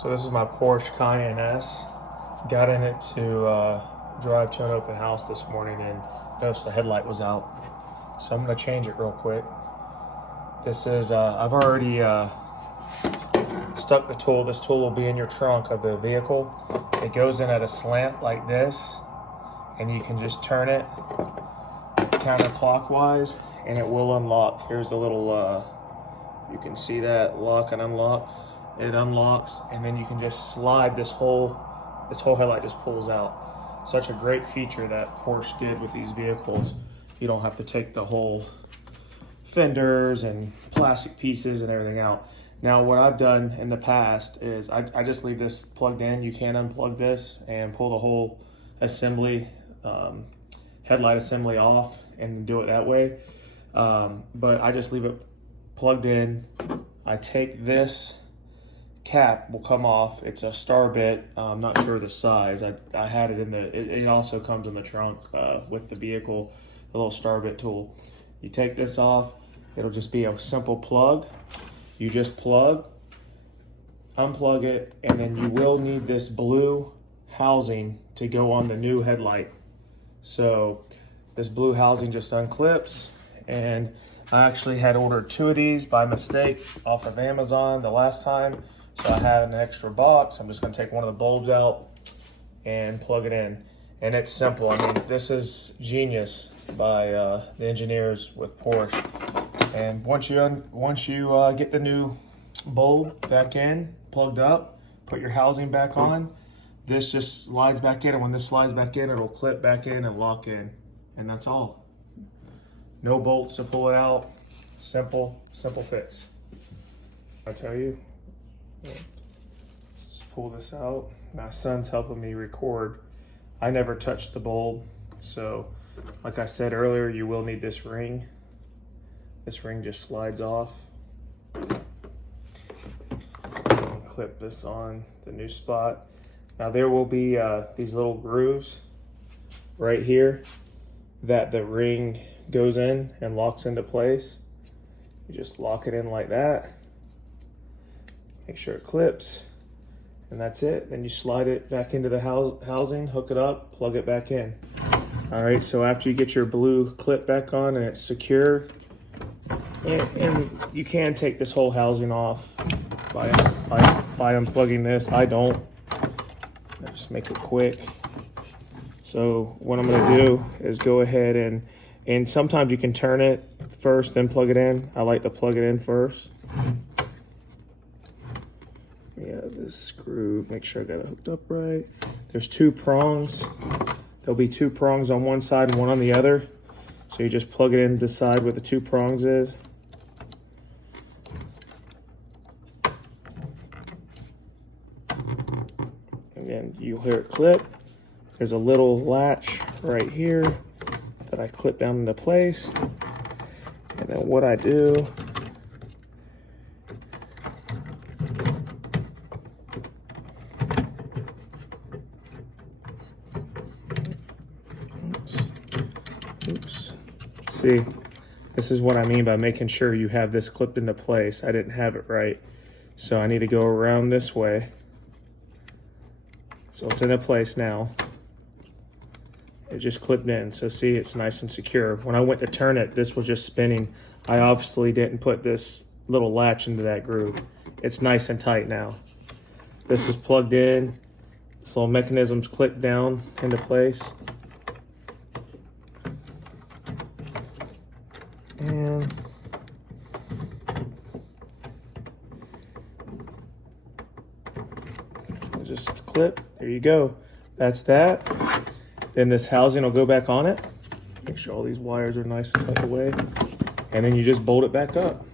So this is my Porsche Cayenne S. Got in it to drive to an open house this morning and noticed the headlight was out. So I'm gonna change it real quick. This is, I've already stuck the tool. This tool will be in your trunk of the vehicle. It goes in at a slant like this, and you can just turn it counterclockwise and it will unlock. Here's a little, you can see that lock and unlock. It unlocks, and then you can just slide this whole headlight just pulls out. Such a great feature that Porsche did with these vehicles. You don't have to take the whole fenders and plastic pieces and everything out. Now what I've done in the past is I just leave this plugged in. You can unplug this and pull the whole assembly, headlight assembly off and do it that way. But I just leave it plugged in. I take this cap will come off. It's a star bit. I'm not sure the size. I had it in the, it also comes in the trunk with the vehicle, the little star bit tool. You take this off, it'll just be a simple plug. You just plug, unplug it, and then you will need this blue housing to go on the new headlight. So this blue housing just unclips, and I actually had ordered 2 of these by mistake off of Amazon the last time. So I had an extra box. I'm just gonna take one of the bulbs out and plug it in. And it's simple. I mean, this is genius by the engineers with Porsche. And once you get the new bulb back in, plugged up, put your housing back on, this just slides back in. And when this slides back in, it'll clip back in and lock in. And that's all. No bolts to pull it out. Simple fix. I tell you. Just pull this out. My son's helping me record. I never touched the bulb, so like I said earlier, you will need this ring. This ring just slides off. And clip this on the new spot. Now there will be these little grooves right here that the ring goes in and locks into place. You just lock it in like that. Make sure it clips, and that's it. Then you slide it back into the housing, hook it up, plug it back in. All right, so after you get your blue clip back on and it's secure, and you can take this whole housing off by unplugging this. I don't. I just make it quick. So what I'm gonna do is go ahead and sometimes you can turn it first, then plug it in. I like to plug it in first. Yeah, this screw, make sure I got it hooked up right. There's 2 prongs. There'll be 2 prongs on one side and one on the other. So you just plug it in, decide what the 2 prongs is. And then you'll hear it clip. There's a little latch right here that I clip down into place. And then what I do, oops. See, this is what I mean by making sure you have this clipped into place. I didn't have it right. So I need to go around this way. So it's in place now. It just clipped in. So see, it's nice and secure. When I went to turn it, this was just spinning. I obviously didn't put this little latch into that groove. It's nice and tight now. This is plugged in. This little mechanism's clipped down into place. And we'll just clip. There you go. That's that. Then this housing will go back on it. Make sure all these wires are nice and tucked away. And then you just bolt it back up.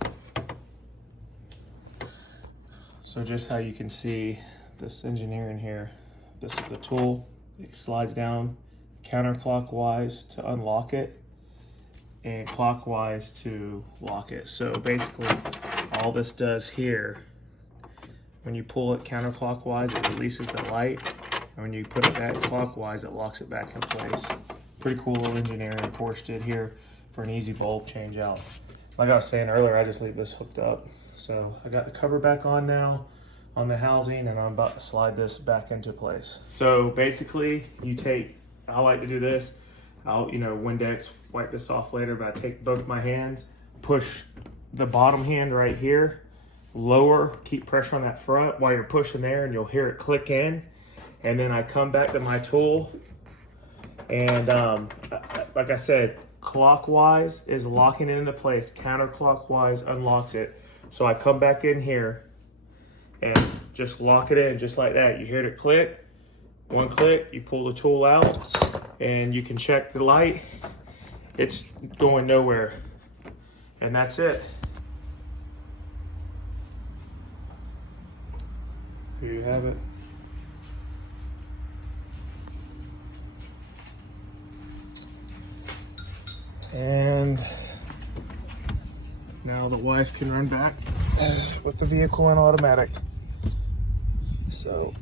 So just how you can see this engineering here. This is the tool. It slides down counterclockwise to unlock it and clockwise to lock it. So basically all this does here, when you pull it counterclockwise, it releases the light. And when you put it back clockwise, it locks it back in place. Pretty cool little engineering Porsche did here for an easy bulb change out. Like I was saying earlier, I just leave this hooked up. So I got the cover back on now. on the housing, and I'm about to slide this back into place. So basically, I like to do this. I'll, Windex, wipe this off later, but I take both my hands, push the bottom hand right here, lower, keep pressure on that front while you're pushing there, and you'll hear it click in. And then I come back to my tool, and like I said, clockwise is locking it into place, counterclockwise unlocks it. So I come back in here and just lock it in just like that. You hear it click, one click, you pull the tool out, and you can check the light. It's going nowhere, and that's it. Here you have it. And now the wife can run back with the vehicle in automatic. So